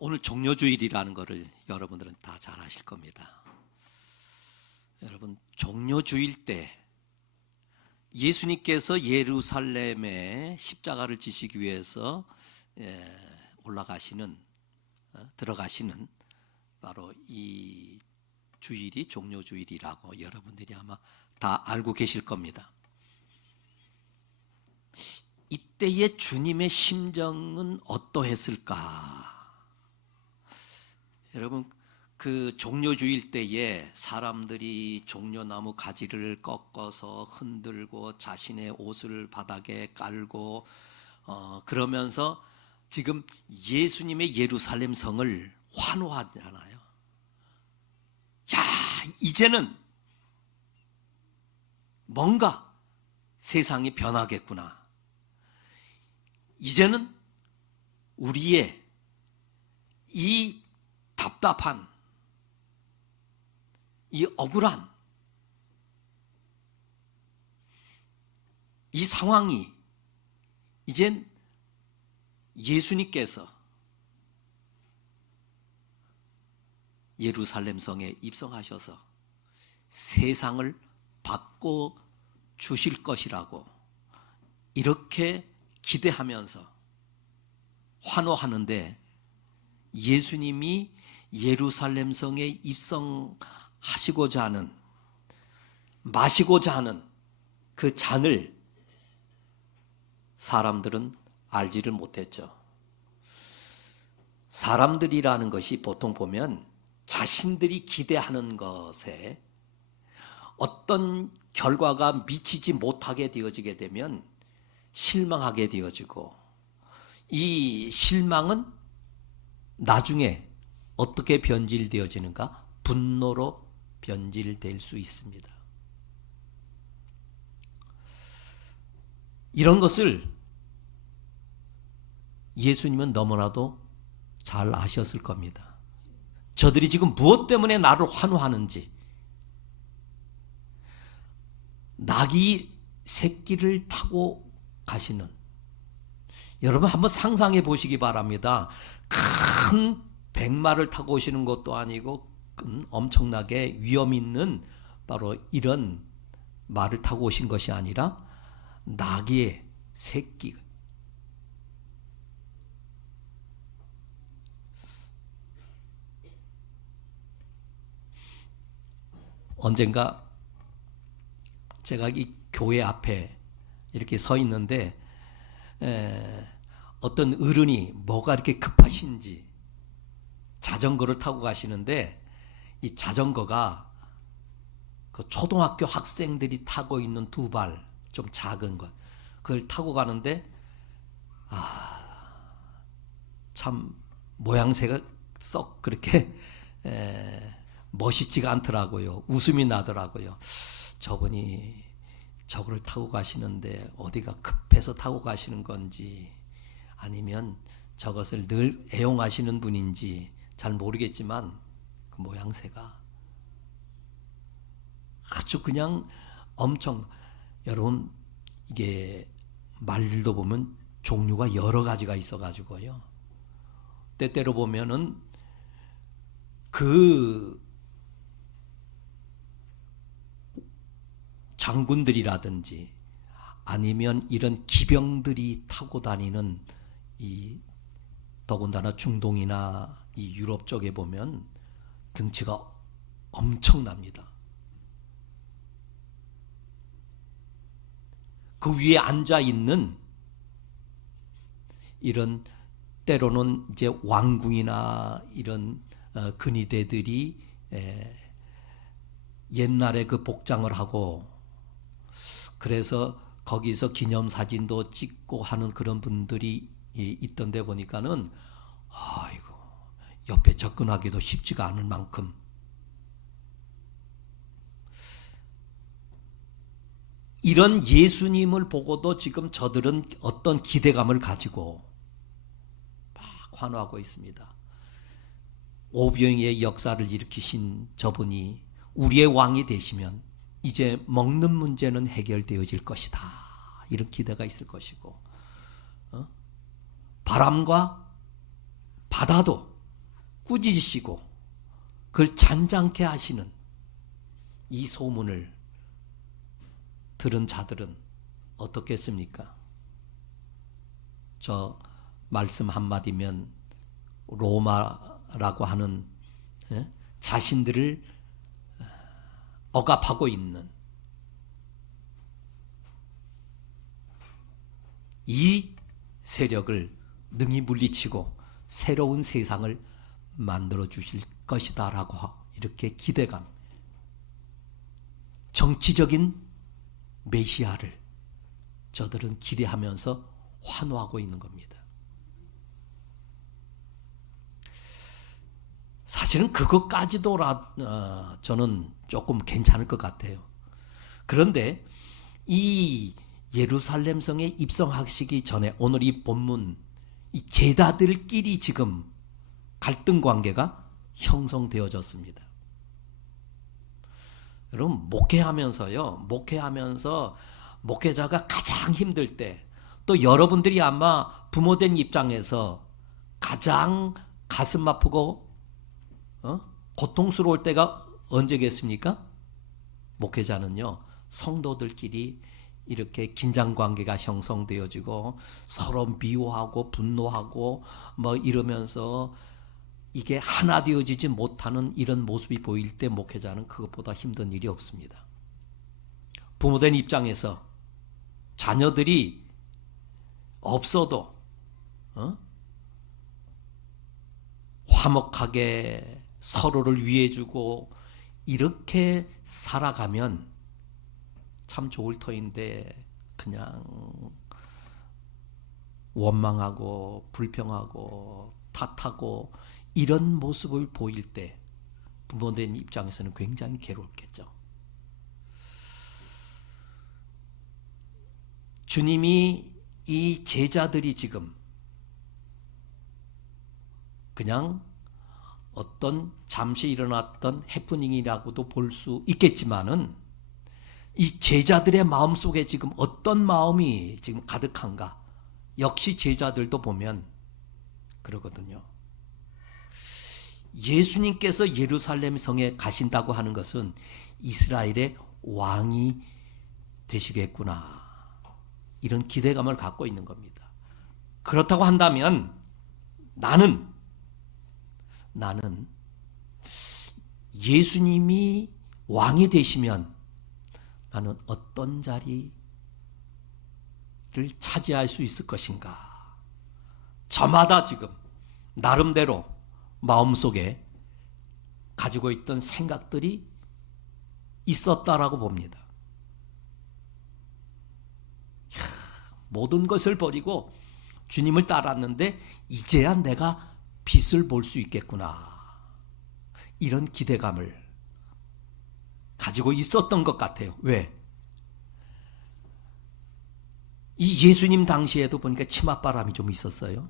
오늘 종료주일이라는 것을 여러분들은 다 잘 아실 겁니다. 여러분, 종료주일 때 예수님께서 예루살렘에 십자가를 지시기 위해서 올라가시는 들어가시는 바로 이 주일이 종료주일이라고 여러분들이 아마 다 알고 계실 겁니다. 이때의 주님의 심정은 어떠했을까? 여러분, 그 종료주일 때에 사람들이 종려나무 가지를 꺾어서 흔들고 자신의 옷을 바닥에 깔고 그러면서 지금 예수님의 예루살렘 성을 환호하잖아요. 야, 이제는 뭔가 세상이 변하겠구나. 이제는 우리의 이 답답한, 이 억울한 이 상황이 이젠 예수님께서 예루살렘 성에 입성하셔서 세상을 바꿔 주실 것이라고 이렇게 기대하면서 환호하는데, 예수님이 예루살렘 성에 입성하시고자 하는, 마시고자 하는 그 잔을 사람들은 알지를 못했죠. 사람들이라는 것이 보통 보면 자신들이 기대하는 것에 어떤 결과가 미치지 못하게 되어지게 되면 실망하게 되어지고, 이 실망은 나중에 어떻게 변질되어지는가? 분노로 변질될 수 있습니다. 이런 것을 예수님은 너무나도 잘 아셨을 겁니다. 저들이 지금 무엇 때문에 나를 환호하는지, 낙이 새끼를 타고 가시는, 여러분 한번 상상해 보시기 바랍니다. 큰 백마를 타고 오시는 것도 아니고 엄청나게 위험 있는 바로 이런 말을 타고 오신 것이 아니라 낙의 새끼, 언젠가 제가 이 교회 앞에 이렇게 서 있는데 어떤 어른이 뭐가 이렇게 급하신지 자전거를 타고 가시는데, 이 자전거가 그 초등학교 학생들이 타고 있는 두 발 좀 작은 것, 그걸 타고 가는데 참 모양새가 썩 그렇게 멋있지가 않더라고요. 웃음이 나더라고요. 저분이 저걸 타고 가시는데 어디가 급해서 타고 가시는 건지, 아니면 저것을 늘 애용하시는 분인지 잘 모르겠지만 그 모양새가 아주 그냥 엄청, 여러분 이게 말들도 보면 종류가 여러 가지가 있어가지고요. 때때로 보면은 그 장군들이라든지 아니면 이런 기병들이 타고 다니는, 이 더군다나 중동이나 이 유럽 쪽에 보면 등치가 엄청납니다. 그 위에 앉아 있는 이런, 때로는 이제 왕궁이나 이런 근위대들이 옛날에 그 복장을 하고, 그래서 거기서 기념사진도 찍고 하는 그런 분들이 있던데 보니까는 아이고, 옆에 접근하기도 쉽지가 않을 만큼 이런 예수님을 보고도 지금 저들은 어떤 기대감을 가지고 막 환호하고 있습니다. 오병이의 역사를 일으키신 저분이 우리의 왕이 되시면 이제 먹는 문제는 해결되어질 것이다, 이런 기대가 있을 것이고, 바람과 바다도 꾸짖으시고 그걸 잔잔케 하시는 이 소문을 들은 자들은 어떻겠습니까? 저 말씀 한마디면 로마라고 하는 자신들을 억압하고 있는 이 세력을 능히 물리치고 새로운 세상을 만들어 주실 것이다 라고 이렇게 기대감, 정치적인 메시아를 저들은 기대하면서 환호하고 있는 겁니다. 사실은 그것까지도 저는 조금 괜찮을 것 같아요. 그런데 이 예루살렘 성에 입성하시기 전에 오늘 이 본문, 이 제자들끼리 지금 갈등 관계가 형성되어졌습니다. 여러분, 목회하면서 목회자가 가장 힘들 때, 또 여러분들이 아마 부모된 입장에서 가장 가슴 아프고 고통스러울 때가 언제겠습니까? 목회자는요, 성도들끼리 이렇게 긴장 관계가 형성되어지고 서로 미워하고 분노하고 뭐 이러면서 이게 하나 되어지지 못하는 이런 모습이 보일 때 목회자는 그것보다 힘든 일이 없습니다. 부모된 입장에서 자녀들이 없어도 화목하게 서로를 위해주고 이렇게 살아가면 참 좋을 터인데 그냥 원망하고 불평하고 탓하고 이런 모습을 보일 때 부모된 입장에서는 굉장히 괴롭겠죠. 주님이 이 제자들이 지금 그냥 어떤 잠시 일어났던 해프닝이라고도 볼 수 있겠지만은 이 제자들의 마음속에 지금 어떤 마음이 지금 가득한가? 역시 제자들도 보면 그러거든요. 예수님께서 예루살렘 성에 가신다고 하는 것은 이스라엘의 왕이 되시겠구나. 이런 기대감을 갖고 있는 겁니다. 그렇다고 한다면 나는 예수님이 왕이 되시면 나는 어떤 자리를 차지할 수 있을 것인가? 저마다 지금 나름대로 마음속에 가지고 있던 생각들이 있었다라고 봅니다. 모든 것을 버리고 주님을 따랐는데 이제야 내가 빛을 볼 수 있겠구나. 이런 기대감을 가지고 있었던 것 같아요. 왜? 이 예수님 당시에도 보니까 치맛바람이 좀 있었어요.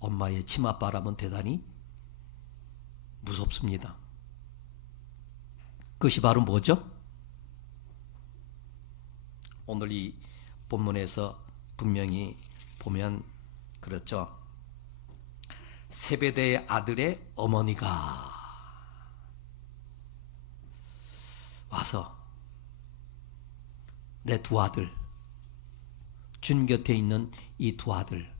엄마의 치맛바람은 대단히 무섭습니다. 그것이 바로 뭐죠? 오늘 이 본문에서 분명히 보면 그렇죠. 세베대의 아들의 어머니가 와서 내 두 아들, 준 곁에 있는 이 두 아들,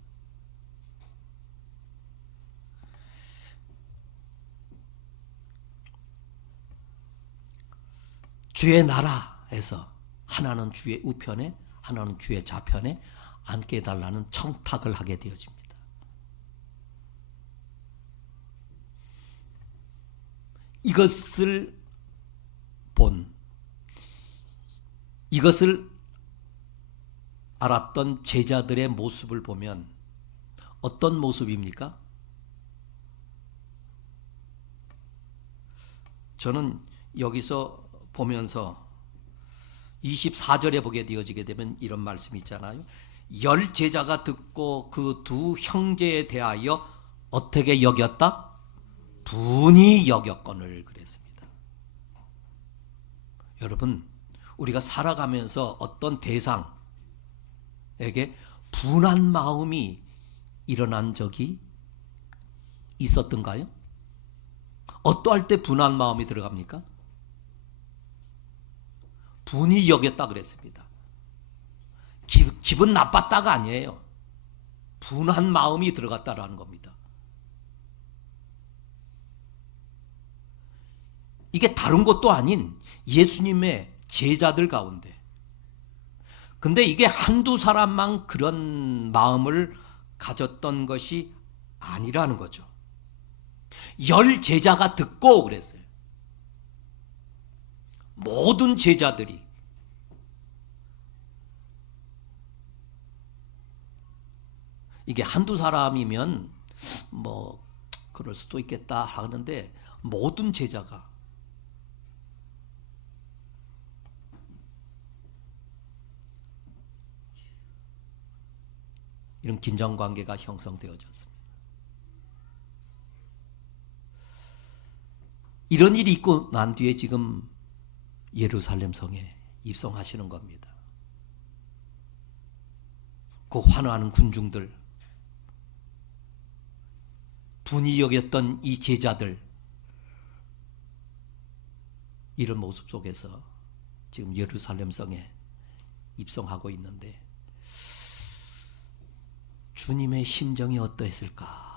주의 나라에서 하나는 주의 우편에 하나는 주의 좌편에 앉게 해달라는 청탁을 하게 되어집니다. 이것을 알았던 제자들의 모습을 보면 어떤 모습입니까? 저는 여기서 보면서 24절에 보게 되어지게 되면 이런 말씀이 있잖아요. 열 제자가 듣고 그 두 형제에 대하여 어떻게 여겼다? 분이 여겼거늘 그랬습니다. 여러분, 우리가 살아가면서 어떤 대상에게 분한 마음이 일어난 적이 있었던가요? 어떠할 때 분한 마음이 들어갑니까? 분이 여겼다 그랬습니다. 기분 나빴다가 아니에요. 분한 마음이 들어갔다라는 겁니다. 이게 다른 것도 아닌 예수님의 제자들 가운데. 근데 이게 한두 사람만 그런 마음을 가졌던 것이 아니라는 거죠. 10 제자가 듣고 그랬어요. 모든 제자들이. 이게 한두 사람이면 뭐 그럴 수도 있겠다 하는데 모든 제자가 이런 긴장 관계가 형성되어졌습니다. 이런 일이 있고 난 뒤에 지금 예루살렘 성에 입성하시는 겁니다. 그 환호하는 군중들, 분이 여겼던 이 제자들, 이런 모습 속에서 지금 예루살렘 성에 입성하고 있는데 주님의 심정이 어떠했을까?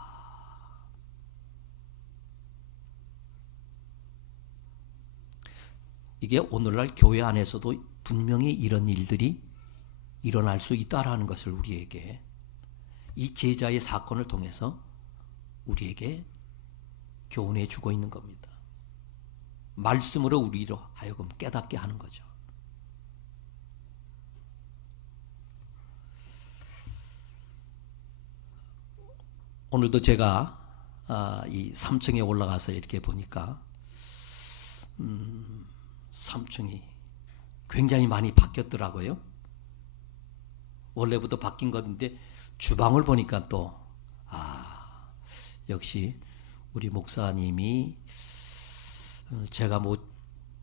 이게 오늘날 교회 안에서도 분명히 이런 일들이 일어날 수 있다라는 것을 우리에게 이 제자의 사건을 통해서 우리에게 교훈해 주고 있는 겁니다. 말씀으로 우리로 하여금 깨닫게 하는 거죠. 오늘도 제가 이 3층에 올라가서 이렇게 보니까 3층이 굉장히 많이 바뀌었더라고요. 원래부터 바뀐 건데 주방을 보니까 또 역시 우리 목사님이 제가 뭐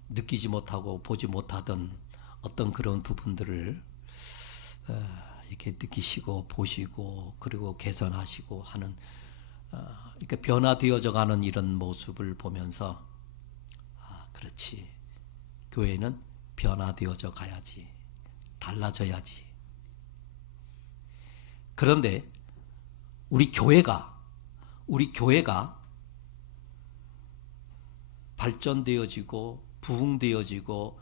느끼지 못하고 보지 못하던 어떤 그런 부분들을 이렇게 느끼시고 보시고 그리고 개선하시고 하는 이렇게 변화되어져 가는 이런 모습을 보면서 그렇지, 교회는 변화되어져 가야지, 달라져야지. 그런데 우리 교회가 발전되어지고 부흥되어지고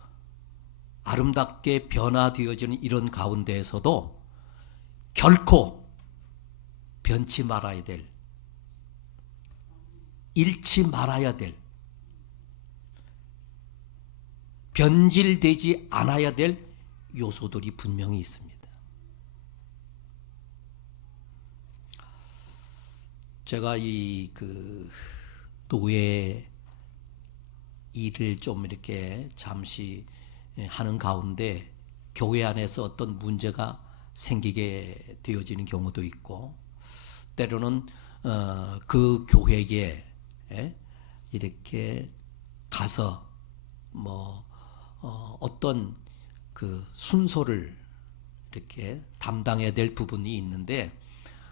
아름답게 변화되어지는 이런 가운데에서도 결코 변치 말아야 될, 잃지 말아야 될, 변질되지 않아야 될 요소들이 분명히 있습니다. 제가 이 노예 일을 좀 이렇게 잠시 하는 가운데 교회 안에서 어떤 문제가 생기게 되어지는 경우도 있고, 때로는 그 교회에 이렇게 가서 어떤 그 순서를 이렇게 담당해야 될 부분이 있는데,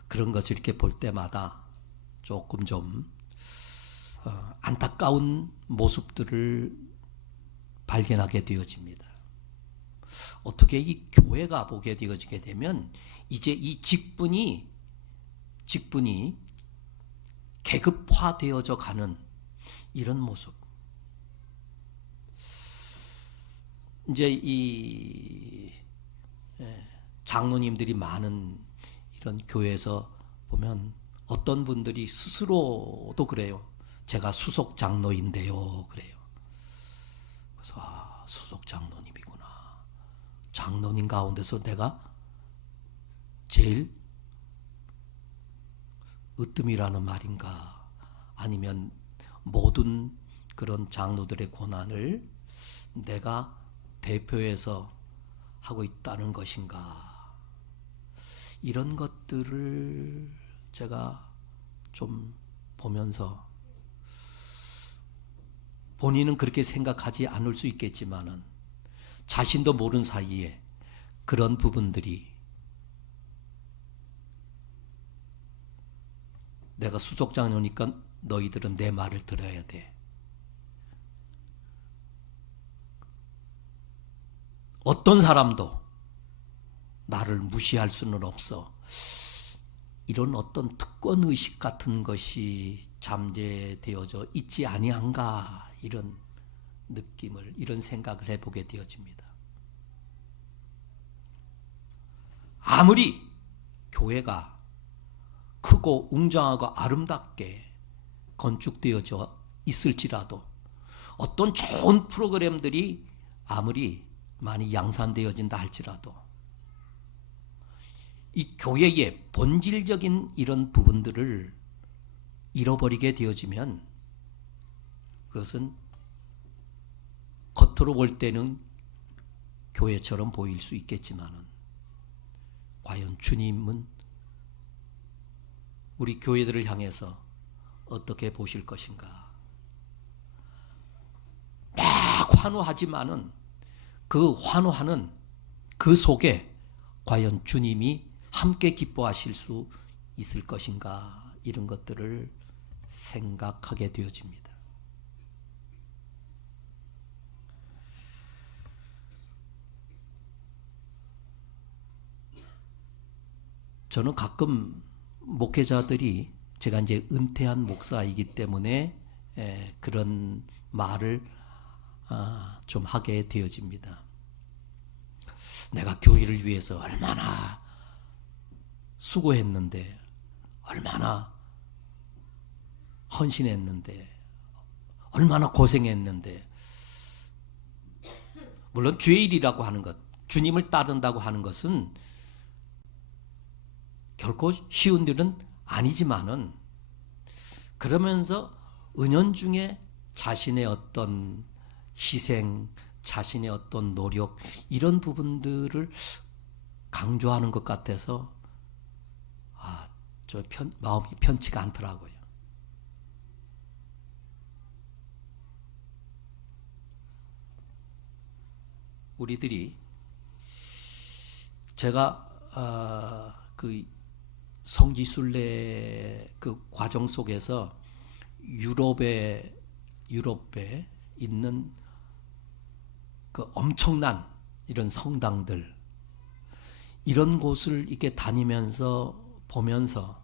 그런 것을 이렇게 볼 때마다 조금 좀 안타까운 모습들을 발견하게 되어집니다. 어떻게 이 교회가 보게 되어지게 되면 이제 이 직분이 계급화되어져 가는 이런 모습. 이제 이 장로님들이 많은 이런 교회에서 보면 어떤 분들이 스스로도 그래요. 제가 수석 장로인데요, 그래요. 그래서 수석 장로님이구나. 장로님 가운데서 내가 제일 으뜸이라는 말인가? 아니면 모든 그런 장로들의 고난을 내가 대표해서 하고 있다는 것인가? 이런 것들을 제가 좀 보면서, 본인은 그렇게 생각하지 않을 수 있겠지만은 자신도 모르는 사이에 그런 부분들이, 내가 수석장로니까 너희들은 내 말을 들어야 돼, 어떤 사람도 나를 무시할 수는 없어. 이런 어떤 특권의식 같은 것이 잠재되어져 있지 아니한가, 이런 느낌을, 이런 생각을 해보게 되어집니다. 아무리 교회가 크고 웅장하고 아름답게 건축되어져 있을지라도, 어떤 좋은 프로그램들이 아무리 많이 양산되어진다 할지라도, 이 교회의 본질적인 이런 부분들을 잃어버리게 되어지면 그것은 겉으로 볼 때는 교회처럼 보일 수 있겠지만은, 과연 주님은 우리 교회들을 향해서 어떻게 보실 것인가? 막 환호하지만은 그 환호하는 그 속에 과연 주님이 함께 기뻐하실 수 있을 것인가? 이런 것들을 생각하게 되어집니다. 저는 가끔 목회자들이, 제가 이제 은퇴한 목사이기 때문에 그런 말을 좀 하게 되어집니다. 내가 교회를 위해서 얼마나 수고했는데, 얼마나 헌신했는데, 얼마나 고생했는데. 물론 주의 일이라고 하는 것, 주님을 따른다고 하는 것은 결코 쉬운 일은 아니지만은, 그러면서 은연중에 자신의 어떤 희생, 자신의 어떤 노력, 이런 부분들을 강조하는 것 같아서 마음이 편치가 않더라고요. 우리들이, 제가 그 성지순례 그 과정 속에서 유럽에 있는 그 엄청난 이런 성당들, 이런 곳을 이렇게 다니면서 보면서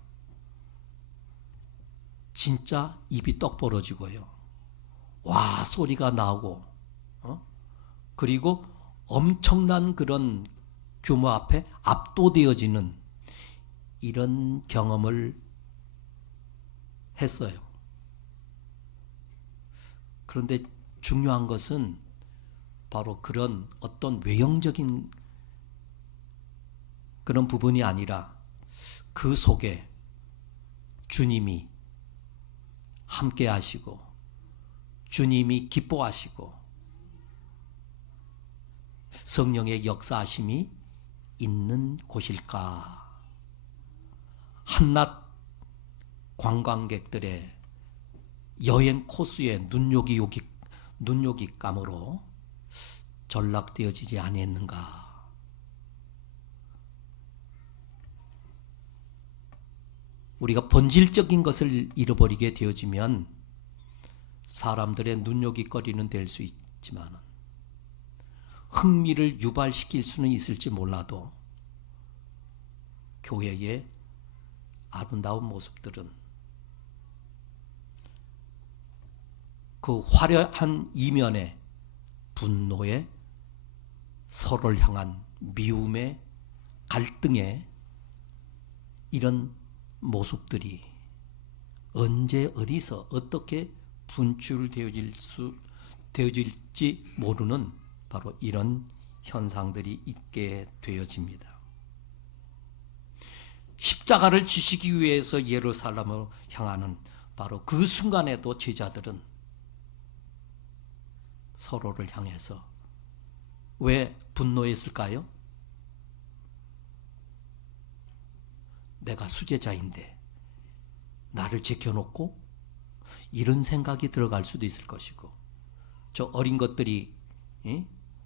진짜 입이 떡 벌어지고요. 와 소리가 나오고, 그리고 엄청난 그런 규모 앞에 압도되어지는 이런 경험을 했어요. 그런데 중요한 것은 바로 그런 어떤 외형적인 그런 부분이 아니라, 그 속에 주님이 함께 하시고 주님이 기뻐하시고 성령의 역사하심이 있는 곳일까? 한낱 관광객들의 여행 코스에 눈요깃감으로 전락되어지지 아니했는가? 우리가 본질적인 것을 잃어버리게 되어지면 사람들의 눈요깃거리는 될 수 있지만, 흥미를 유발시킬 수는 있을지 몰라도 교회의 아름다운 모습들은 그 화려한 이면에 분노에, 서로를 향한 미움에, 갈등에, 이런 모습들이 언제 어디서 어떻게 분출되어질지 모르는 바로 이런 현상들이 있게 되어집니다. 십자가를 지시기 위해서 예루살렘으로 향하는 바로 그 순간에도 제자들은 서로를 향해서 왜 분노했을까요? 내가 수제자인데 나를 제껴놓고, 이런 생각이 들어갈 수도 있을 것이고, 저 어린 것들이,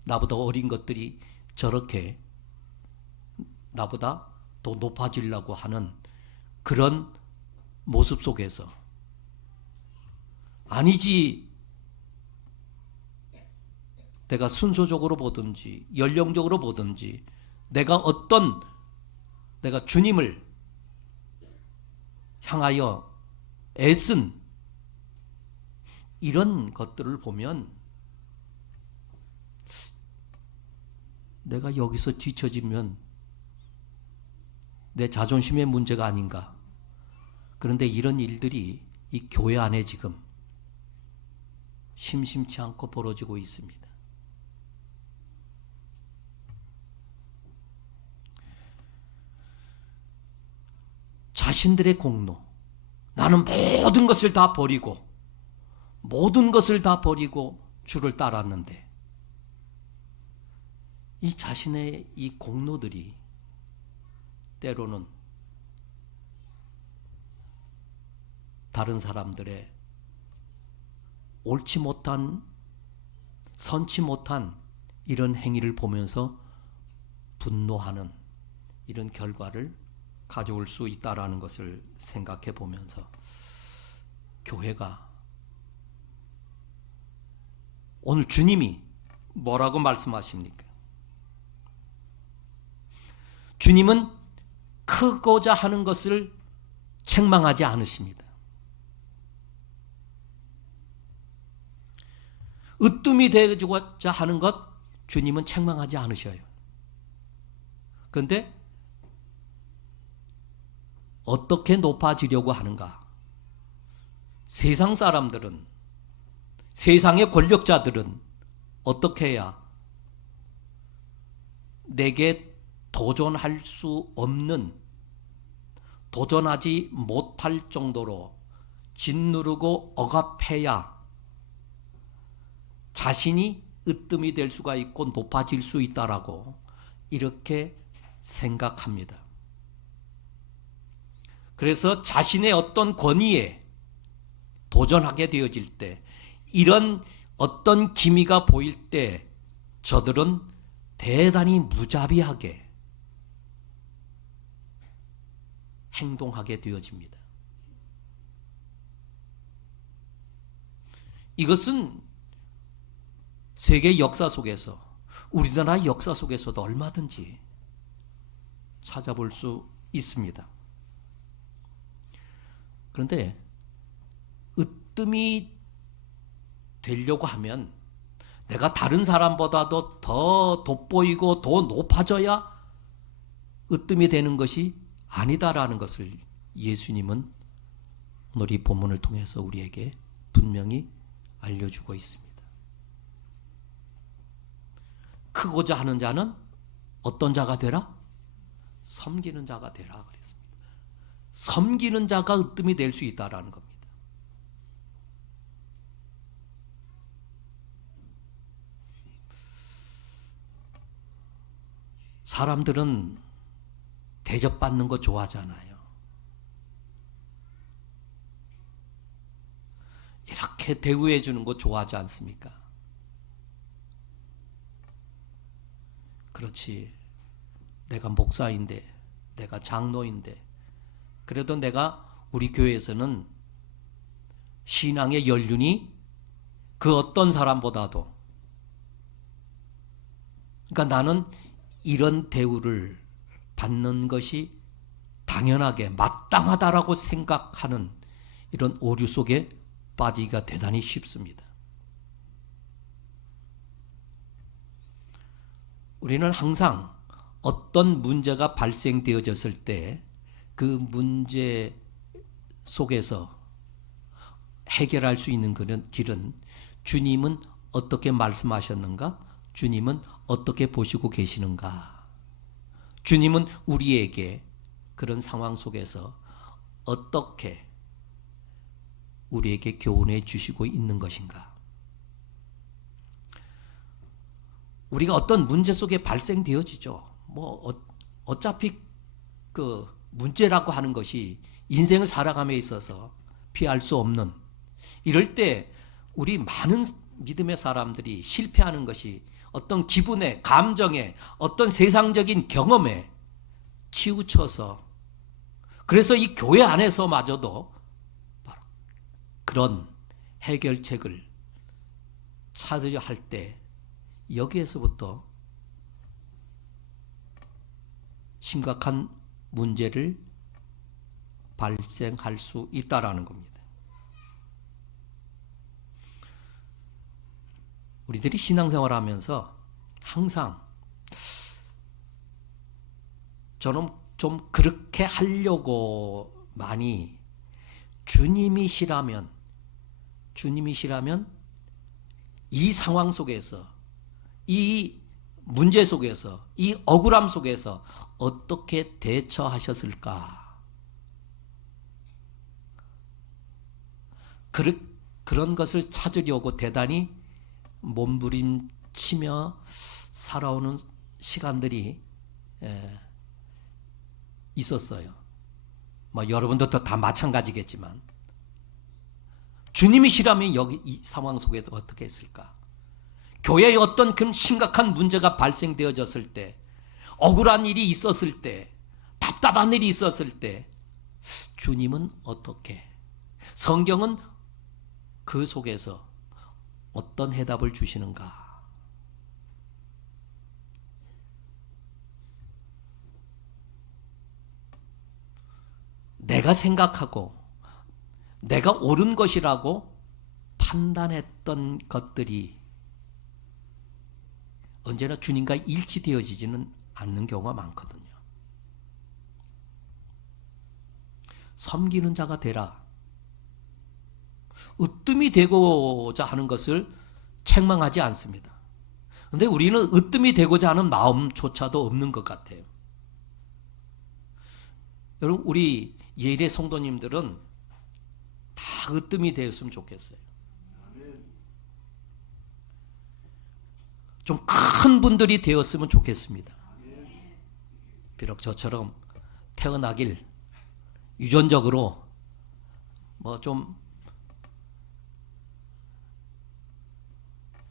나보다 어린 것들이 저렇게 나보다 더 높아지려고 하는 그런 모습 속에서, 아니지, 내가 순서적으로 보든지 연령적으로 보든지 내가 주님을 향하여 애쓴 이런 것들을 보면 내가 여기서 뒤처지면 내 자존심의 문제가 아닌가. 그런데 이런 일들이 이 교회 안에 지금 심심치 않고 벌어지고 있습니다. 자신들의 공로, 나는 모든 것을 다 버리고 주를 따랐는데, 이 자신의 이 공로들이 때로는 다른 사람들의 옳지 못한, 선치 못한 이런 행위를 보면서 분노하는 이런 결과를 가져올 수 있다라는 것을 생각해 보면서, 교회가 오늘 주님이 뭐라고 말씀하십니까? 주님은 크고자 하는 것을 책망하지 않으십니다. 으뜸이 되고자 하는 것 주님은 책망하지 않으셔요. 그런데 어떻게 높아지려고 하는가? 세상 사람들은, 세상의 권력자들은 어떻게 해야 내게 도전할 수 없는, 도전하지 못할 정도로 짓누르고 억압해야 자신이 으뜸이 될 수가 있고 높아질 수 있다라고 이렇게 생각합니다. 그래서 자신의 어떤 권위에 도전하게 되어질 때, 이런 어떤 기미가 보일 때 저들은 대단히 무자비하게 행동하게 되어집니다. 이것은 세계 역사 속에서, 우리나라 역사 속에서도 얼마든지 찾아볼 수 있습니다. 그런데 으뜸이 되려고 하면 내가 다른 사람보다도 더 돋보이고 더 높아져야 으뜸이 되는 것이 아니다라는 것을 예수님은 오늘 이 본문을 통해서 우리에게 분명히 알려주고 있습니다. 크고자 하는 자는 어떤 자가 되라? 섬기는 자가 되라 그랬습니다. 섬기는 자가 으뜸이 될 수 있다라는 겁니다. 사람들은 대접받는 거 좋아하잖아요. 이렇게 대우해 주는 거 좋아하지 않습니까? 그렇지. 내가 목사인데, 내가 장로인데, 그래도 내가 우리 교회에서는 신앙의 연륜이 그 어떤 사람보다도, 그러니까 나는 이런 대우를 받는 것이 당연하게 마땅하다라고 생각하는 이런 오류 속에 빠지기가 대단히 쉽습니다. 우리는 항상 어떤 문제가 발생되어졌을 때 그 문제 속에서 해결할 수 있는 그런 길은, 주님은 어떻게 말씀하셨는가? 주님은 어떻게 보시고 계시는가? 주님은 우리에게 그런 상황 속에서 어떻게 우리에게 교훈해 주시고 있는 것인가? 우리가 어떤 문제 속에 발생되어지죠. 어차피 그 문제라고 하는 것이 인생을 살아감에 있어서 피할 수 없는, 이럴 때 우리 많은 믿음의 사람들이 실패하는 것이 어떤 기분에, 감정에, 어떤 세상적인 경험에 치우쳐서, 그래서 이 교회 안에서마저도 바로 그런 해결책을 찾으려 할 때 여기에서부터 심각한 문제를 발생할 수 있다라는 겁니다. 우리들이 신앙생활 하면서 항상 저는 좀 그렇게 하려고 많이 주님이시라면 이 상황 속에서 이 문제 속에서 이 억울함 속에서 어떻게 대처하셨을까? 그런 것을 찾으려고 대단히 몸부림치며 살아오는 시간들이 있었어요. 뭐 여러분들도 다 마찬가지겠지만 주님이시라면 여기 이 상황 속에서 어떻게 했을까? 교회에 어떤 그런 심각한 문제가 발생되어졌을 때, 억울한 일이 있었을 때, 답답한 일이 있었을 때 주님은 어떻게? 성경은 그 속에서 어떤 해답을 주시는가? 내가 생각하고 내가 옳은 것이라고 판단했던 것들이 언제나 주님과 일치되어지지는 않는 경우가 많거든요. 섬기는 자가 되라. 으뜸이 되고자 하는 것을 책망하지 않습니다. 그런데 우리는 으뜸이 되고자 하는 마음조차도 없는 것 같아요. 여러분, 우리 예일의 성도님들은 다 으뜸이 되었으면 좋겠어요. 좀 큰 분들이 되었으면 좋겠습니다. 비록 저처럼 태어나길 유전적으로 뭐 좀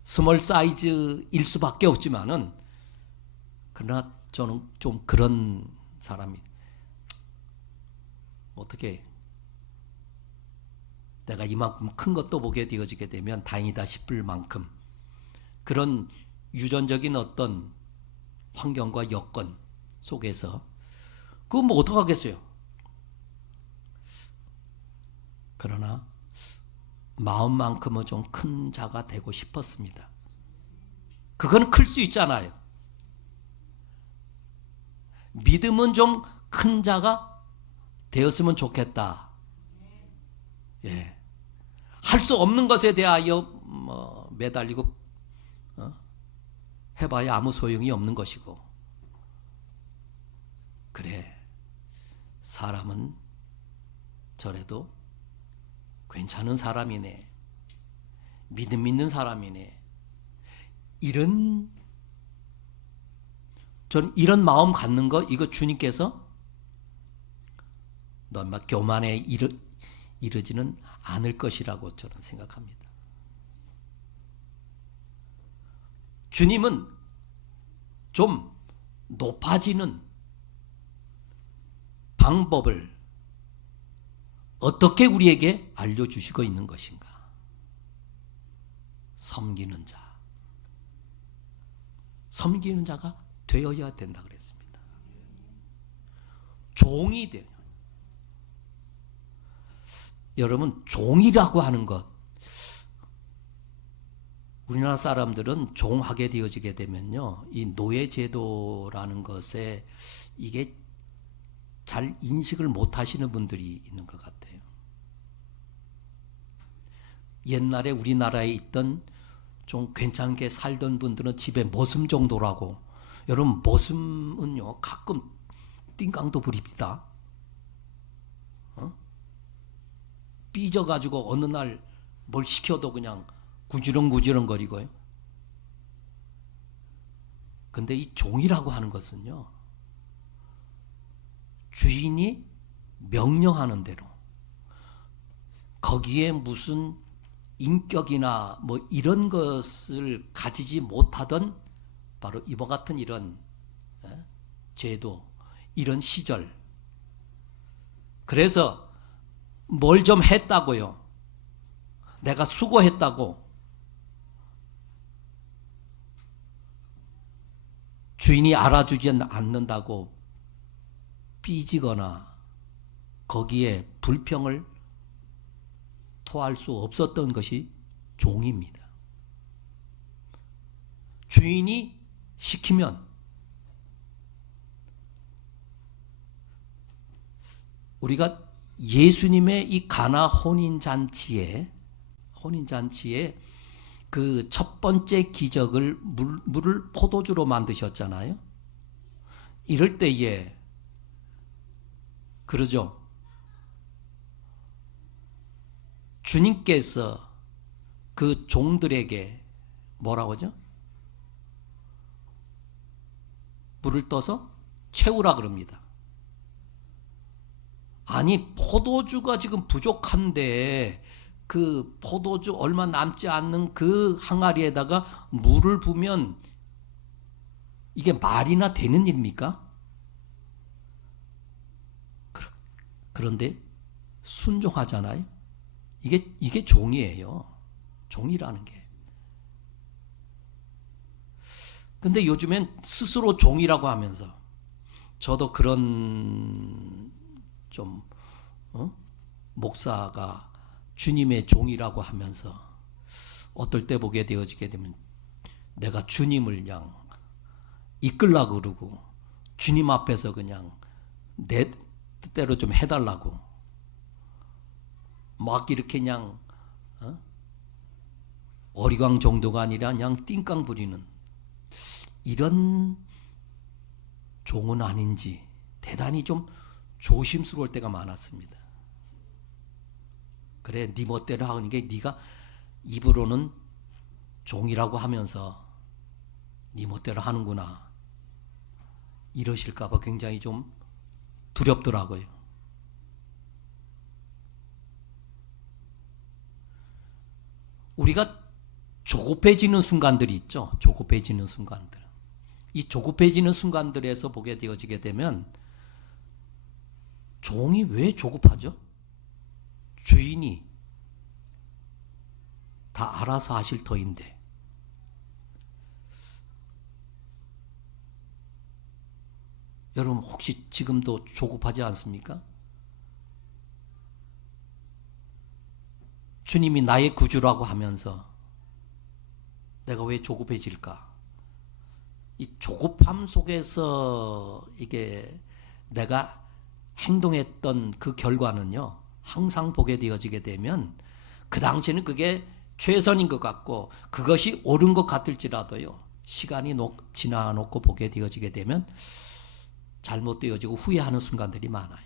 스몰 사이즈일 수밖에 없지만은, 그러나 저는 좀 그런 사람이, 어떻게 내가 이만큼 큰 것도 보게 되어지게 되면 다행이다 싶을 만큼 그런 유전적인 어떤 환경과 여건 속에서 그거 뭐 어떡하겠어요. 그러나 마음만큼은 좀 큰 자가 되고 싶었습니다. 그건 클 수 있잖아요. 믿음은 좀 큰 자가 되었으면 좋겠다. 예. 할 수 없는 것에 대하여 뭐 매달리고 해봐야 아무 소용이 없는 것이고, 그래, 사람은 저래도 괜찮은 사람이네, 믿음 있는 사람이네, 전 이런 마음 갖는 거, 이거 주님께서 너 막 교만에 이르지는 않을 것이라고 저는 생각합니다. 주님은 좀 높아지는 방법을 어떻게 우리에게 알려주시고 있는 것인가? 섬기는 자. 섬기는 자가 되어야 된다 그랬습니다. 종이 되어. 여러분, 종이라고 하는 것, 우리나라 사람들은 종하게 되어지게 되면요, 이 노예제도라는 것에 이게 잘 인식을 못 하시는 분들이 있는 것 같아요. 옛날에 우리나라에 있던 좀 괜찮게 살던 분들은 집에 머슴 정도라고. 여러분, 머슴은요 가끔 띵깡도 부립니다. 삐져가지고 어느 날 뭘 시켜도 그냥 구지렁구지렁 거리고요. 근데 이 종이라고 하는 것은요, 주인이 명령하는 대로, 거기에 무슨 인격이나 뭐 이런 것을 가지지 못하던 바로 이와 같은 이런 제도, 이런 시절. 그래서 뭘 좀 했다고요, 내가 수고했다고 주인이 알아주지 않는다고 삐지거나 거기에 불평을 토할 수 없었던 것이 종입니다. 주인이 시키면 우리가 예수님의 이 가나 혼인잔치에 그 첫 번째 기적을 물을 포도주로 만드셨잖아요. 이럴 때에 그러죠. 주님께서 그 종들에게 뭐라고 하죠? 물을 떠서 채우라 그럽니다. 아니, 포도주가 지금 부족한데 그 포도주 얼마 남지 않는 그 항아리에다가 물을 부으면 이게 말이나 되는 일입니까? 그런데 순종하잖아요. 이게 종이에요. 종이라는 게. 근데 요즘엔 스스로 종이라고 하면서 저도 그런 좀 목사가 주님의 종이라고 하면서 어떨 때 보게 되어지게 되면 내가 주님을 그냥 이끌라고 그러고 주님 앞에서 그냥 내 뜻대로 좀 해달라고 막 이렇게 그냥 어리광 정도가 아니라 그냥 띵깡 부리는 이런 종은 아닌지 대단히 좀 조심스러울 때가 많았습니다. 그래, 네 멋대로 하는 게 네가 입으로는 종이라고 하면서 네 멋대로 하는구나 이러실까 봐 굉장히 좀 두렵더라고요. 우리가 조급해지는 순간들이 있죠. 조급해지는 순간들. 이 조급해지는 순간들에서 보게 되어지게 되면 종이 왜 조급하죠? 주인이 다 알아서 하실 터인데 여러분 혹시 지금도 조급하지 않습니까? 주님이 나의 구주라고 하면서 내가 왜 조급해질까? 이 조급함 속에서 이게 내가 행동했던 그 결과는요, 항상 보게 되어지게 되면 그 당시에는 그게 최선인 것 같고 그것이 옳은 것 같을지라도요, 시간이 지나놓고 보게 되어지게 되면 잘못되어지고 후회하는 순간들이 많아요.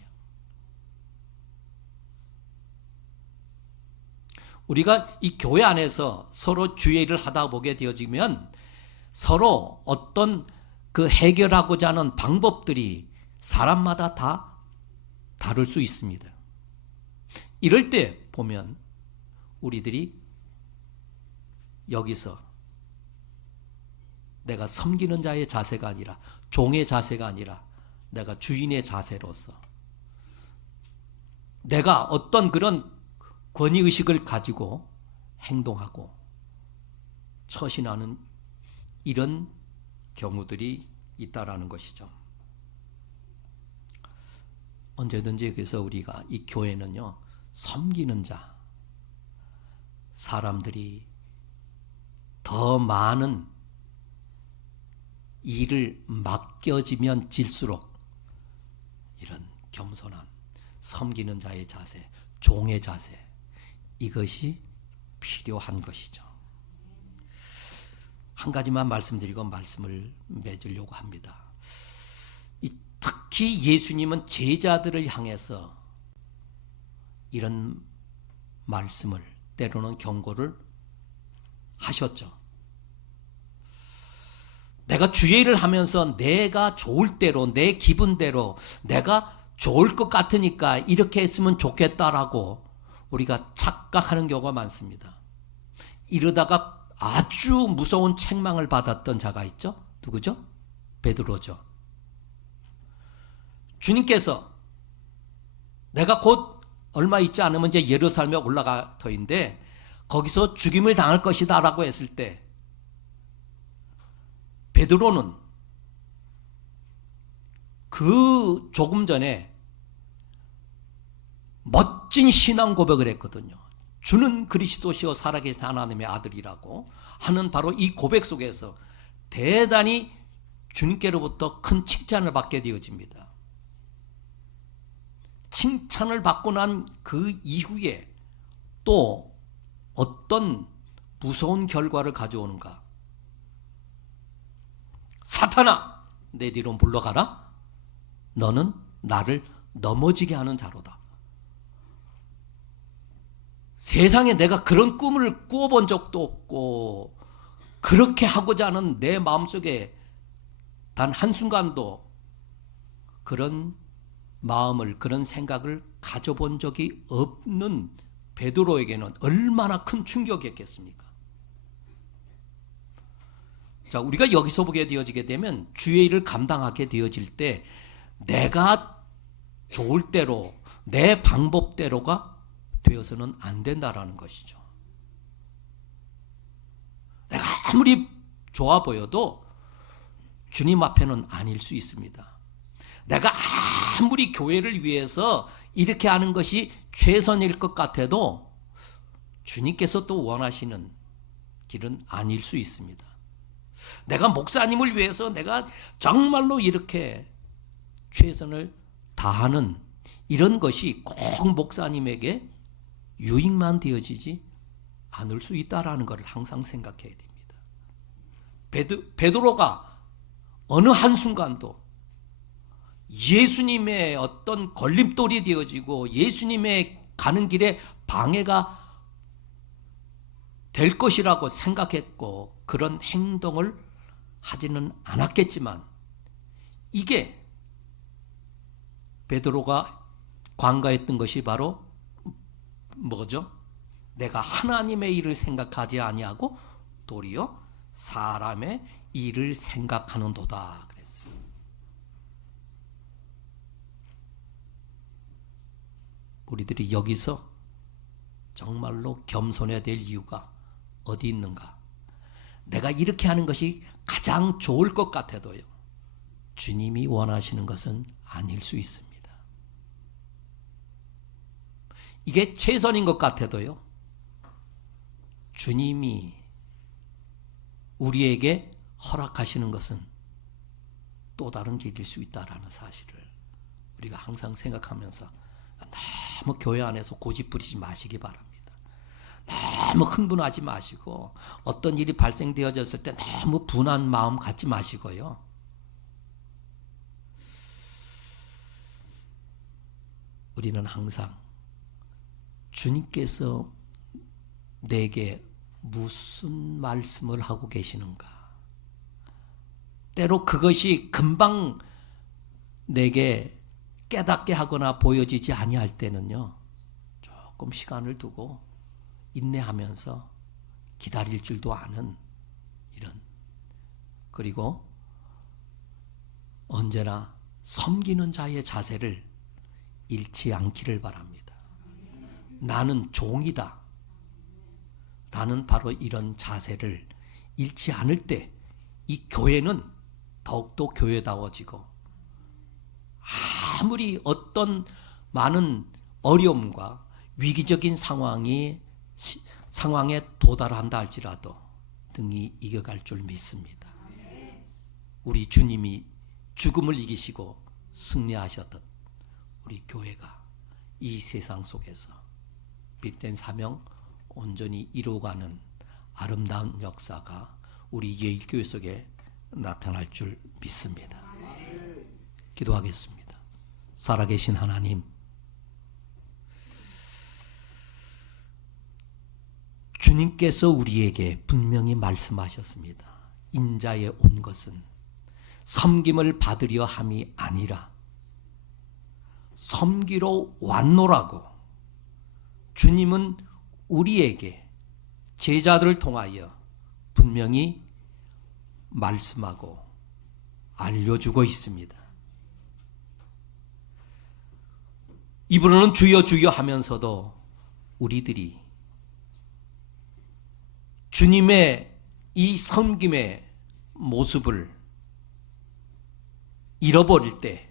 우리가 이 교회 안에서 서로 주의 일을 하다 보게 되어지면 서로 어떤 그 해결하고자 하는 방법들이 사람마다 다 다를 수 있습니다. 이럴 때 보면 우리들이 여기서 내가 섬기는 자의 자세가 아니라 종의 자세가 아니라 내가 주인의 자세로서 내가 어떤 그런 권위의식을 가지고 행동하고 처신하는 이런 경우들이 있다라는 것이죠. 언제든지 그래서 우리가 이 교회는요, 섬기는 자, 사람들이 더 많은 일을 맡겨지면 질수록 이런 겸손한 섬기는 자의 자세, 종의 자세, 이것이 필요한 것이죠. 한 가지만 말씀드리고 말씀을 맺으려고 합니다. 특히 예수님은 제자들을 향해서 이런 말씀을 때로는 경고를 하셨죠. 내가 주의 일을 하면서 내가 좋을 대로 내 기분대로 내가 좋을 것 같으니까 이렇게 했으면 좋겠다라고 우리가 착각하는 경우가 많습니다. 이러다가 아주 무서운 책망을 받았던 자가 있죠. 누구죠? 베드로죠. 주님께서 내가 곧 얼마 있지 않으면 이제 예루살렘에 올라갈 터인데 거기서 죽임을 당할 것이다 라고 했을 때 베드로는 그 조금 전에 멋진 신앙 고백을 했거든요. 주는 그리스도시요 살아계신 하나님의 아들이라고 하는 바로 이 고백 속에서 대단히 주님께로부터 큰 칭찬을 받게 되어집니다. 칭찬을 받고 난 그 이후에 또 어떤 무서운 결과를 가져오는가? 사탄아, 내 뒤로 물러가라. 너는 나를 넘어지게 하는 자로다. 세상에 내가 그런 꿈을 꾸어본 적도 없고 그렇게 하고자 하는 내 마음속에 단 한순간도 그런 마음을, 그런 생각을 가져본 적이 없는 베드로에게는 얼마나 큰 충격이었겠습니까? 자, 우리가 여기서 보게 되어지게 되면 주의 일을 감당하게 되어질 때 내가 좋을 대로 내 방법대로가 되어서는 안 된다라는 것이죠. 내가 아무리 좋아 보여도 주님 앞에는 아닐 수 있습니다. 내가 아무리 교회를 위해서 이렇게 하는 것이 최선일 것 같아도 주님께서 또 원하시는 길은 아닐 수 있습니다. 내가 목사님을 위해서 내가 정말로 이렇게 최선을 다하는 이런 것이 꼭 목사님에게 유익만 되어지지 않을 수 있다라는 것을 항상 생각해야 됩니다. 베드로가 어느 한순간도 예수님의 어떤 걸림돌이 되어지고 예수님의 가는 길에 방해가 될 것이라고 생각했고 그런 행동을 하지는 않았겠지만 이게 베드로가 관가했던 것이 바로 뭐죠? 내가 하나님의 일을 생각하지 아니하고 도리어 사람의 일을 생각하는도다 그랬어요. 우리들이 여기서 정말로 겸손해야 될 이유가 어디 있는가? 내가 이렇게 하는 것이 가장 좋을 것 같아도요, 주님이 원하시는 것은 아닐 수 있습니다. 이게 최선인 것 같아도요, 주님이 우리에게 허락하시는 것은 또 다른 길일 수 있다라는 사실을 우리가 항상 생각하면서 너무 교회 안에서 고집 부리지 마시기 바랍니다. 너무 흥분하지 마시고 어떤 일이 발생되어졌을 때 너무 분한 마음 갖지 마시고요. 우리는 항상 주님께서 내게 무슨 말씀을 하고 계시는가? 때로 그것이 금방 내게 깨닫게 하거나 보여지지 아니할 때는요, 조금 시간을 두고 인내하면서 기다릴 줄도 아는 이런, 그리고 언제나 섬기는 자의 자세를 잃지 않기를 바랍니다. 나는 종이다 라는 바로 이런 자세를 잃지 않을 때 이 교회는 더욱더 교회다워지고 아무리 어떤 많은 어려움과 위기적인 상황에 도달한다 할지라도 등이 이겨갈 줄 믿습니다. 우리 주님이 죽음을 이기시고 승리하셨던 우리 교회가 이 세상 속에서 빛된 사명 온전히 이루어가는 아름다운 역사가 우리 예일교회 속에 나타날 줄 믿습니다. 기도하겠습니다. 살아계신 하나님, 주님께서 우리에게 분명히 말씀하셨습니다. 인자에 온 것은 섬김을 받으려 함이 아니라 섬기러 왔노라고 주님은 우리에게 제자들을 통하여 분명히 말씀하고 알려주고 있습니다. 입으로는 주여 주여 하면서도 우리들이 주님의 이 섬김의 모습을 잃어버릴 때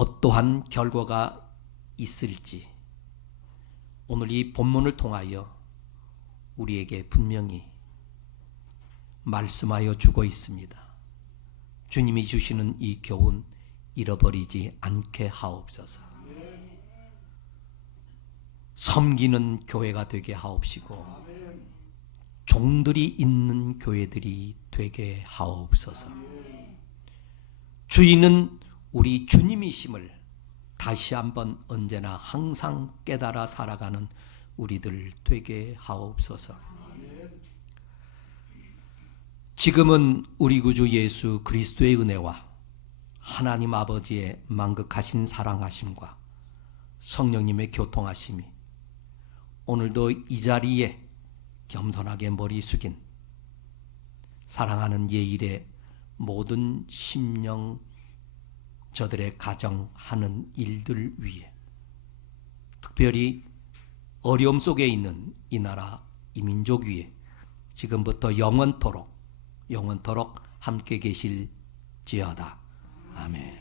어떠한 결과가 있을지 오늘 이 본문을 통하여 우리에게 분명히 말씀하여 주고 있습니다. 주님이 주시는 이 교훈 잃어버리지 않게 하옵소서. 섬기는 교회가 되게 하옵시고 종들이 있는 교회들이 되게 하옵소서. 주인은 우리 주님이심을 다시 한번 언제나 항상 깨달아 살아가는 우리들 되게 하옵소서. 지금은 우리 구주 예수 그리스도의 은혜와 하나님 아버지의 만극하신 사랑하심과 성령님의 교통하심이 오늘도 이 자리에 겸손하게 머리 숙인 사랑하는 예일의 모든 심령 저들의 가정하는 일들 위에 특별히 어려움 속에 있는 이 나라 이 민족 위에 지금부터 영원토록 함께 계실지어다. 아멘.